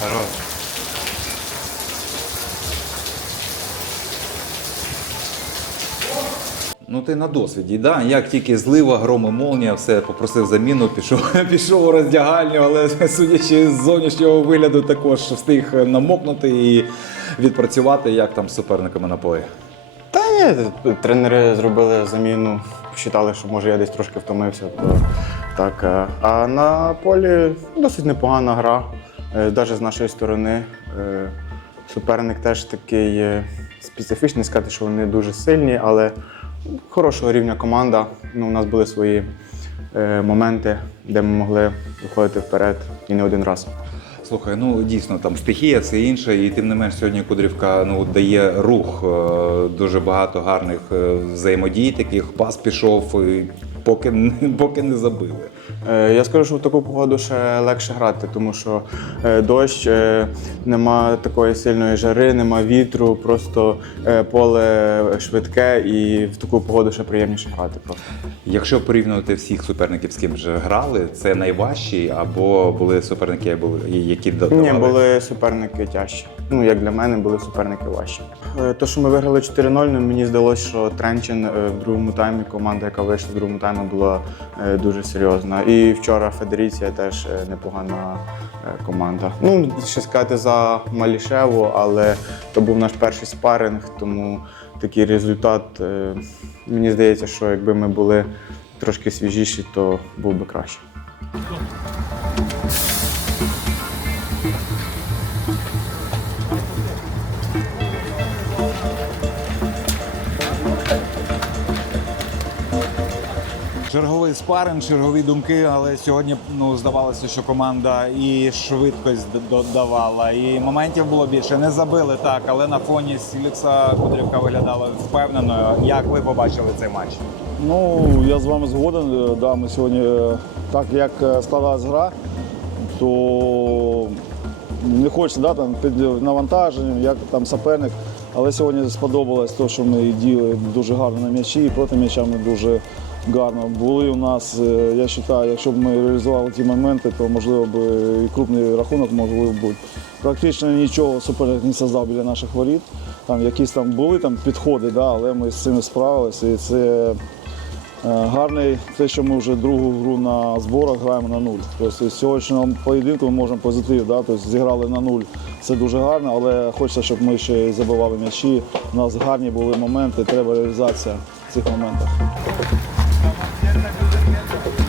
Хорош. Ну ти на досвіді, да? як тільки злива, гром і молнія, все, попросив заміну, пішов, пішов у роздягальню, але судячи з зовнішнього вигляду, також встиг намокнути і відпрацювати, як там з суперниками на полі. Та ні, тренери зробили заміну, посчитали, що може я десь трошки втомився. То, так, е, а на полі досить непогана гра, навіть з нашої сторони. Е, Суперник теж такий е, специфічний, сказати, що вони дуже сильні, але хорошого рівня команда. Ну, у нас були свої е, моменти, де ми могли виходити вперед і не один раз. Слухай, ну дійсно там стихія, все інше, і тим не менш сьогодні Кудрівка ну дає рух. е, Дуже багато гарних е, взаємодій, таких пас пішов, поки, поки не забили. Е, Я скажу, що в таку погоду ще легше грати, тому що е, дощ, е, нема такої сильної жари, нема вітру, просто поле швидке і в таку погоду ще приємніше грати. Просто. Якщо порівнювати всіх суперників, з ким вже грали, це найважчі або були суперники, які додавали? Ні, були суперники тяжчі. Ну, як для мене, були суперники важчі. Е, То, що ми виграли 4-0, ну, мені здалося, що Тренчин в другому таймі, команда, яка вийшла в другому таймі, була дуже серйозна. І вчора Федерація теж е, непогана е, команда. Ну, ще сказати за Малішеву, але то був наш перший спаринг, тому такий результат. е, Мені здається, що якби ми були трошки свіжіші, то був би краще. Черговий спаринг, чергові думки, але сьогодні ну здавалося, що команда і швидкость додавала, і моментів було більше. Не забили так, але на фоні Сілікса Кудрівка виглядала впевненою. Як ви побачили цей матч? Ну, я з вами згоден. Е, Да, ми сьогодні, е, так як е, складалась гра, то не хочеться да, там, під навантаженням, як там суперник. Але сьогодні сподобалось те, що ми діяли дуже гарно на м'ячі, і проти м'яча ми дуже гарно були у нас. е, Я вважаю, якщо б ми реалізували ті моменти, то можливо б і крупний рахунок можливо бути. Практично нічого суперник не создав біля наших воріт. Там якісь там були там підходи, да, але ми з цим справилися. І це Е, Гарний те, що ми вже другу гру на зборах граємо на нуль. Тобто з сьогоднішнього поєдинку ми можемо позитив. Да? Тобто зіграли на нуль. Це дуже гарно, але хочеться, щоб ми ще забивали м'ячі. У нас гарні були моменти, треба реалізація в цих моментах. Tamam, yerine gözüm yerine.